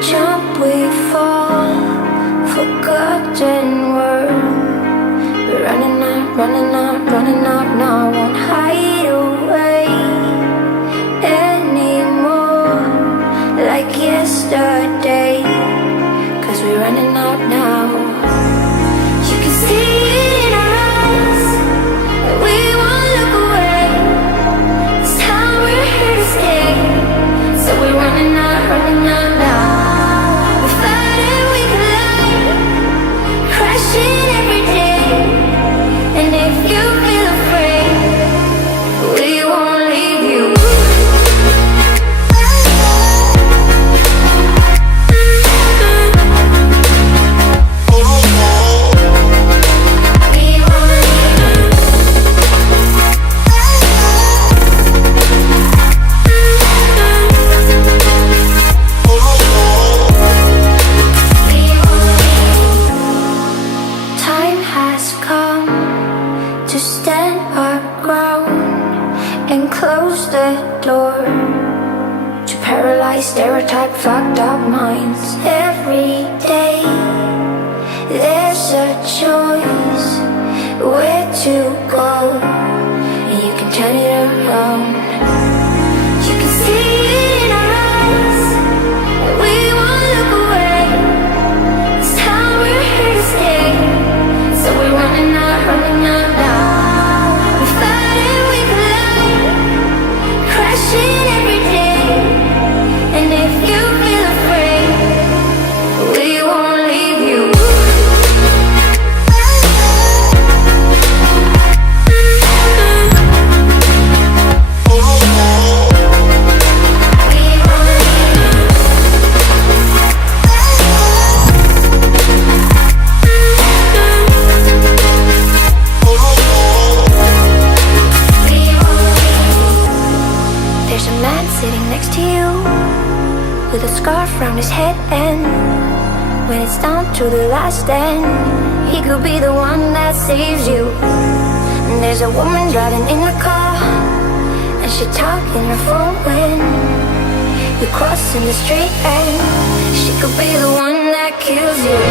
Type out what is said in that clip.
jump, we fall, forgotten world. We're running out, running out, running out now. Won't hide away anymore like yesterday, 'cause we're running out now. You can see it in our eyes that we won't look away. This time we're here to stay, so we're running out now. We're fighting, we collide, crashing every day. And if you feel afraid, we won't leave you. Time has come to stand our ground and close the door to paralyze stereotype fucked up minds. Every day there's a choice where to go, and you can turn it around. You can see it in our eyes that we won't look away. This time we're here to stay, so we're running out now. We're fighting, we collide, crashing every day. And if you feel afraid, we won't leave you. There's a man sitting next to you with a scarf around his head, and when it's down to the last end, he could be the one that saves you. And there's a woman driving in the car, and she talking her phone when you're crossing the street, and she could be the one that kills you.